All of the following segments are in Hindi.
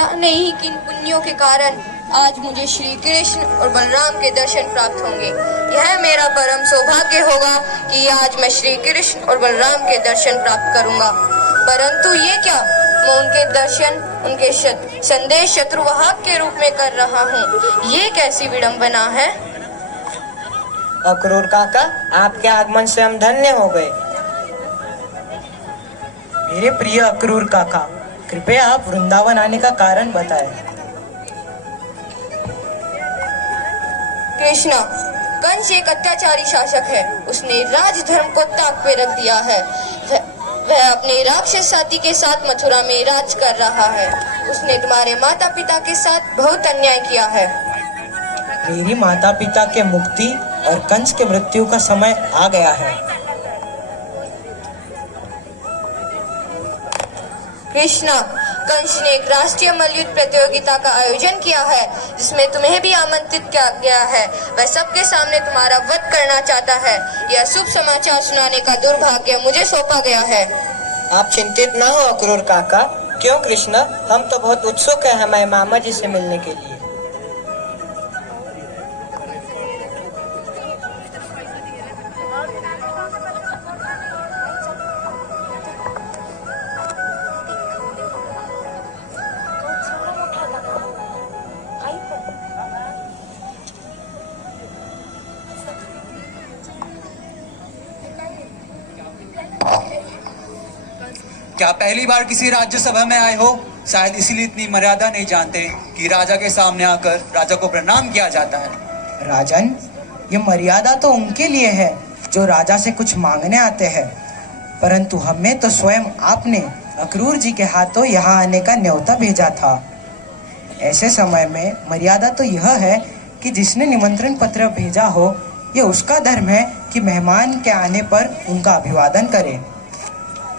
पता नहीं किन पुण्यों के कारण आज मुझे श्री कृष्ण और बलराम के दर्शन प्राप्त होंगे। यह मेरा परम सौभाग्य होगा कि आज मैं श्री कृष्ण और बलराम के दर्शन प्राप्त करूंगा। परंतु ये क्या, मैं उनके दर्शन उनके संदेश शत्रुवाहक के रूप में कर रहा हूँ। ये कैसी विडंबना है। अक्रूर काका, आपके आगमन से हम धन्य हो गए। मेरे प्रिय अक्रूर काका, कृपया आप वृंदावन आने का कारण बताएं। कृष्णा, कंस एक अत्याचारी शासक है। उसने राजधर्म को ताक पे रख दिया है। वह अपने राक्षस साथी के साथ मथुरा में राज कर रहा है। उसने तुम्हारे माता पिता के साथ बहुत अन्याय किया है। मेरी माता पिता के मुक्ति और कंस के मृत्यु का समय आ गया है। कृष्णा, कंस ने एक राष्ट्रीय मल्लयुद्ध प्रतियोगिता का आयोजन किया है, जिसमें तुम्हें भी आमंत्रित किया गया है। वह सबके सामने तुम्हारा वध करना चाहता है। यह शुभ समाचार सुनाने का दुर्भाग्य मुझे सौंपा गया है। आप चिंतित न हो अक्रूर काका। क्यों कृष्ण, हम तो बहुत उत्सुक हैं हमारे मामा जी से मिलने के लिए। क्या पहली बार किसी राज्यसभा में आए हो? शायद इसीलिए इतनी मर्यादा नहीं जानते कि राजा के सामने आकर राजा को प्रणाम किया जाता है। राजन, ये मर्यादा तो उनके लिए है जो राजा से कुछ मांगने आते हैं, परंतु हमें तो स्वयं आपने अक्रूर जी के हाथों यहाँ आने का न्योता भेजा था। ऐसे समय में मर्यादा तो यह है कि जिसने निमंत्रण पत्र भेजा हो, ये उसका धर्म है कि मेहमान के आने पर उनका अभिवादन करें।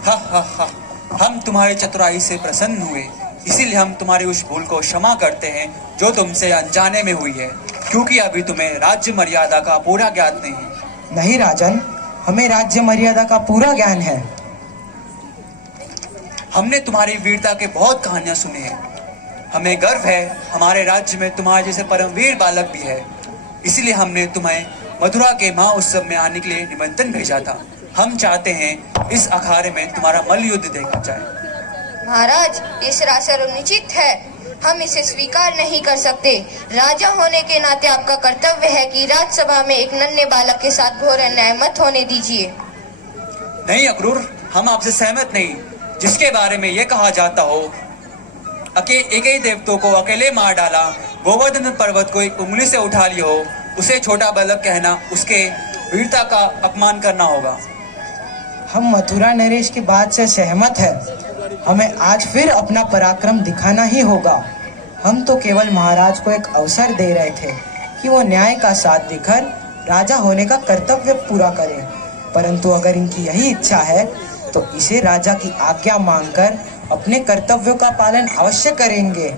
हा हा हा, हम तुम्हारी चतुराई से प्रसन्न हुए, इसीलिए हम तुम्हारी उस भूल को क्षमा करते हैं जो तुमसे अनजाने में हुई है, क्योंकि अभी तुम्हें राज्य मर्यादा का पूरा ज्ञान नहीं है। नहीं राजन, हमें राज्य मर्यादा का पूरा ज्ञान है। हमने तुम्हारी वीरता के बहुत कहानियां सुनी है। हमें गर्व है हमारे राज्य में तुम्हारे जैसे परमवीर बालक भी है। इसीलिए हमने तुम्हें मथुरा के महोत्सव में आने के लिए निमंत्रण भेजा था। हम चाहते हैं इस अखाड़े में तुम्हारा मल्ल युद्ध देखा जाए। महाराज, ये सरासर अनुचित है। हम इसे स्वीकार नहीं कर सकते। राजा होने के नाते आपका कर्तव्य है कि राज्यसभा में एक नन्हे बालक के साथ घोर अन्याय मत होने दीजिए। नहीं अक्रूर, हम आपसे सहमत नहीं। जिसके बारे में ये कहा जाता हो एक ही देवतों को अकेले मार डाला, गोवर्धन पर्वत को एक उंगली से उठा लिया हो, उसे छोटा बालक कहना उसके वीरता का अपमान करना होगा। हम मथुरा नरेश की बात से सहमत हैं। हमें आज फिर अपना पराक्रम दिखाना ही होगा। हम तो केवल महाराज को एक अवसर दे रहे थे कि वो न्याय का साथ देकर राजा होने का कर्तव्य पूरा करें, परंतु अगर इनकी यही इच्छा है तो इसे राजा की आज्ञा मांगकर अपने कर्तव्यों का पालन अवश्य करेंगे।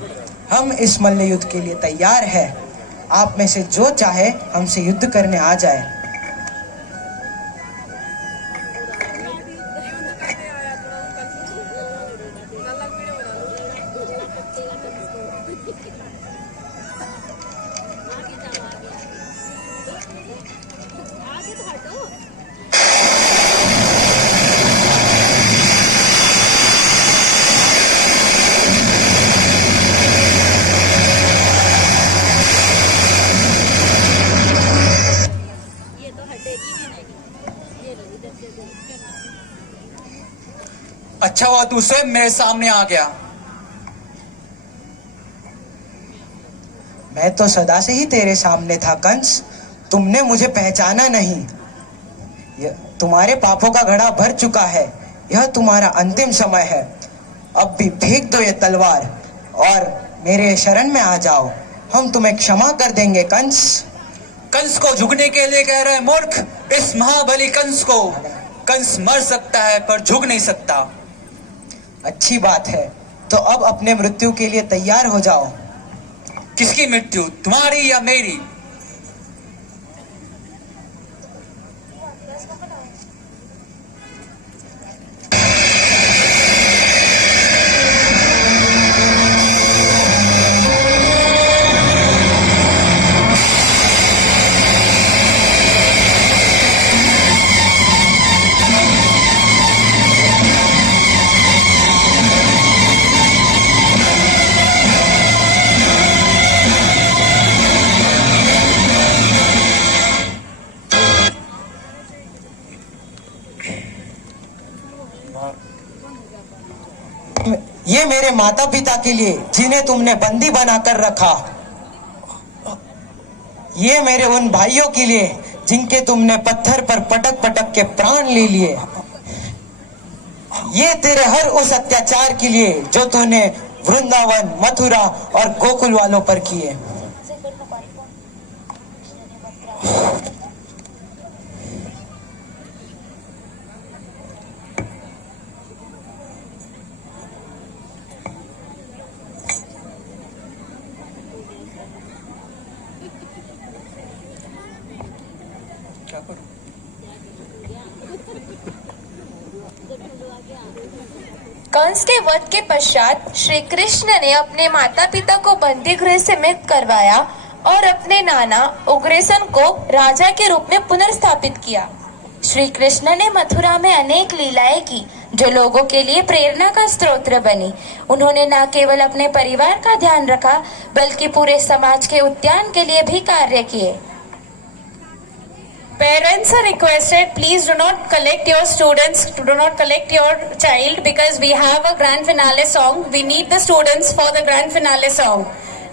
हम इस मल्ल युद्ध के लिए तैयार हैं। आप में से जो चाहे हमसे युद्ध करने आ जाए। अच्छा हुआ तू स्वयं मेरे सामने आ गया। मैं तो सदा से ही तेरे सामने था कंस, तुमने मुझे पहचाना नहीं। तुम्हारे पापों का घड़ा भर चुका है। यह तुम्हारा अंतिम समय है। अब भी फेंक दो ये तलवार और मेरे शरण में आ जाओ। हम तुम्हें क्षमा कर देंगे कंस। कंस को झुकने के लिए कह रहे मूर्ख, इस महाबली कंस को। कंस मर सकता है पर झुक नहीं सकता। अच्छी बात है, तो अब अपने मृत्यु के लिए तैयार हो जाओ। किसकी मृत्यु, तुम्हारी या मेरी? ये मेरे माता पिता के लिए जिन्हें तुमने बंदी बनाकर रखा, ये मेरे उन भाइयों के लिए जिनके तुमने पत्थर पर पटक पटक के प्राण ले लिए, ये तेरे हर उस अत्याचार के लिए जो तूने वृंदावन, मथुरा और गोकुल वालों पर किए। क्या करूं? कंस के वध के पश्चात श्री कृष्ण ने अपने माता पिता को बंदी गृह से मुक्त करवाया और अपने नाना उग्रसेन को राजा के रूप में पुनर्स्थापित किया। श्री कृष्ण ने मथुरा में अनेक लीलाएं की जो लोगों के लिए प्रेरणा का स्रोत बनी। उन्होंने न केवल अपने परिवार का ध्यान रखा बल्कि पूरे समाज के उत्थान के लिए भी कार्य किए। Parents are requested, please do not collect your students, do not collect your child because we have a grand finale song. We need the students for the grand finale song.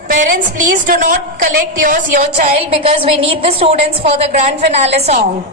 Parents, please do not collect your child because we need the students for the grand finale song.